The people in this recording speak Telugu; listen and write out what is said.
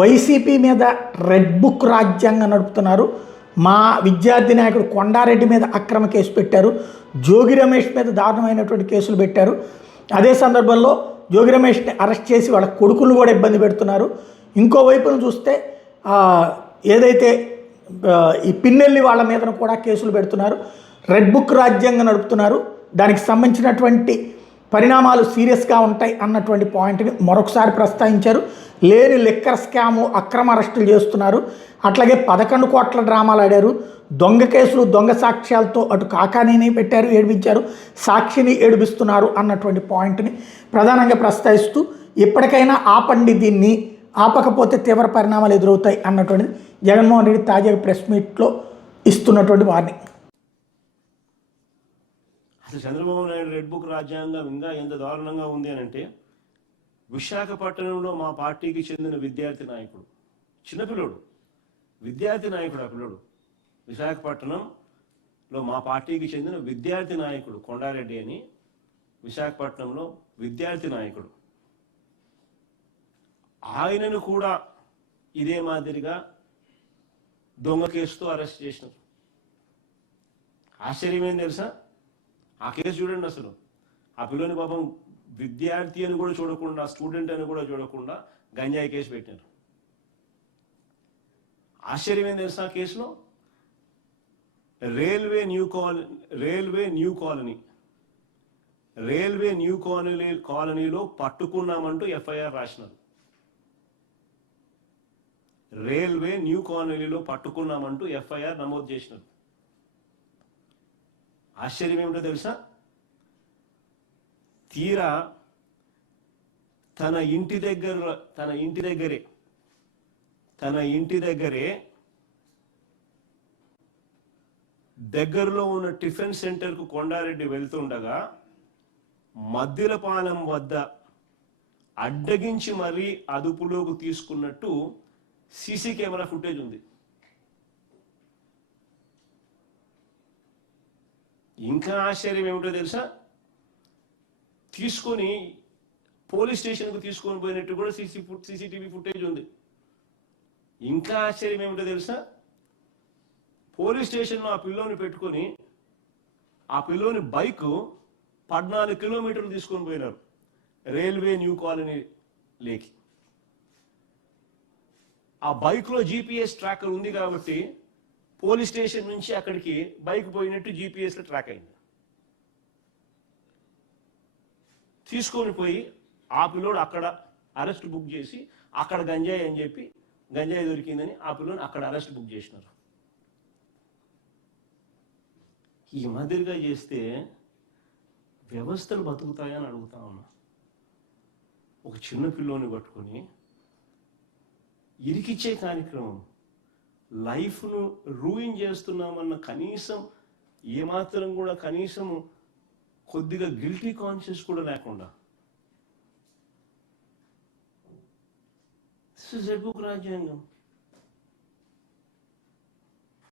వైసీపీ మీద రెడ్ బుక్ రాజ్యాంగం నడుపుతున్నారు. మా విద్యార్థి నాయకుడు కొండారెడ్డి మీద అక్రమ కేసు పెట్టారు. జోగి రమేష్ మీద దారుణమైనటువంటి కేసులు పెట్టారు. అదే సందర్భంలో జోగి రమేష్ని అరెస్ట్ చేసి వాళ్ళ కొడుకులు కూడా ఇబ్బంది పెడుతున్నారు. ఇంకోవైపును చూస్తే ఏదైతే ఈ పిన్నెల్లి వాళ్ళ మీద కూడా కేసులు పెడుతున్నారు. రెడ్ బుక్ రాజ్యాంగం నడుపుతున్నారు. దానికి సంబంధించినటువంటి పరిణామాలు సీరియస్గా ఉంటాయి అన్నటువంటి పాయింట్ని మరొకసారి ప్రస్తావించారు. లేని లిక్కర్ స్కాము, అక్రమ అరెస్టులు చేస్తున్నారు. అట్లాగే 11 కోట్ల డ్రామాలు ఆడారు. దొంగ కేసులు, దొంగ సాక్ష్యాలతో అటు కాకానీని పెట్టారు, ఏడిపించారు, సాక్షిని ఏడిపిస్తున్నారు అన్నటువంటి పాయింట్ని ప్రధానంగా ప్రస్తావిస్తూ ఎప్పటికైనా ఆపండి, దీన్ని ఆపకపోతే తీవ్ర పరిణామాలు ఎదురవుతాయి అన్నటువంటిది జగన్మోహన్ రెడ్డి తాజాగా ప్రెస్ మీట్లో ఇస్తున్నటువంటి వార్నింగ్. అసలు చంద్రబాబు నాయుడు రెడ్ బుక్ రాజ్యాంగం ఇంకా ఎంత దారుణంగా ఉంది అని అంటే, విశాఖపట్నంలో మా పార్టీకి చెందిన విద్యార్థి నాయకుడు, చిన్నపిల్లోడు, విద్యార్థి నాయకుడు, ఆ పిల్లోడు విశాఖపట్నంలో మా పార్టీకి చెందిన విద్యార్థి నాయకుడు కొండారెడ్డి అని, విశాఖపట్నంలో విద్యార్థి నాయకుడు, ఆయనను కూడా ఇదే మాదిరిగా దొంగ కేసుతో అరెస్ట్ చేసినారు. ఆశ్చర్యమేం తెలుసా? ఆ కేసు చూడండి. అసలు ఆ పిల్లని పాపం విద్యార్థి అని కూడా చూడకుండా, స్టూడెంట్ అని కూడా చూడకుండా గంజాయి కేసు పెట్టారు. ఆశ్చర్యం తెలుసా? ఆ కేసులో రైల్వే న్యూ కాలనీలో పట్టుకున్నామంటూ ఎఫ్ఐఆర్ రాసినారు. రైల్వే న్యూ కాలనీలో పట్టుకున్నామంటూ ఎఫ్ఐఆర్ నమోదు చేసినారు. ఆశ్చర్యం ఏమిటో తెలుసా? తీరా తన ఇంటి దగ్గరే దగ్గరలో ఉన్న టిఫిన్ సెంటర్కు కొండారెడ్డి వెళ్తుండగా మద్దిలపాలెం వద్ద అడ్డగించి మరీ అదుపులోకి తీసుకున్నట్టు సీసీ కెమెరా ఫుటేజ్ ఉంది. ఇంకా ఆశ్చర్యం ఏమిటో తెలుసా? తీసుకొని పోలీస్ స్టేషన్కు తీసుకొని పోయినట్టు కూడా సీసీటీవీ ఫుటేజ్ ఉంది. ఇంకా ఆశ్చర్యం ఏమిటో తెలుసా? పోలీస్ స్టేషన్లో ఆ పిల్లోని పెట్టుకొని ఆ పిల్లోని బైక్ 14 కిలోమీటర్లు తీసుకొని పోయినారు రైల్వే న్యూ కాలనీ లేకి. ఆ బైక్లో జీపీఎస్ ట్రాకర్ ఉంది కాబట్టి పోలీస్ స్టేషన్ నుంచి అక్కడికి బైక్ పోయినట్టు జీపీఎస్లో ట్రాక్ అయింది. తీసుకొని పోయి ఆ పిల్లోడు అక్కడ అరెస్ట్ బుక్ చేసి, అక్కడ గంజాయి అని చెప్పి గంజాయి దొరికిందని ఆ పిల్లోని అక్కడ అరెస్ట్ బుక్ చేసినారు. ఈ మాదిరిగా చేస్తే వ్యవస్థలు బతుకుతాయని అడుగుతా ఉన్నా. ఒక చిన్న పిల్లోని పట్టుకొని ఇరికిచ్చే కార్యక్రమం, లైఫ్ను రూయిన్ చేస్తున్నామన్న కనీసం ఏమాత్రం కూడా కనీసం కొద్దిగా గిల్టీ కాన్షియస్ కూడా లేకుండా రెడ్ బుక్ రాజ్యాంగం.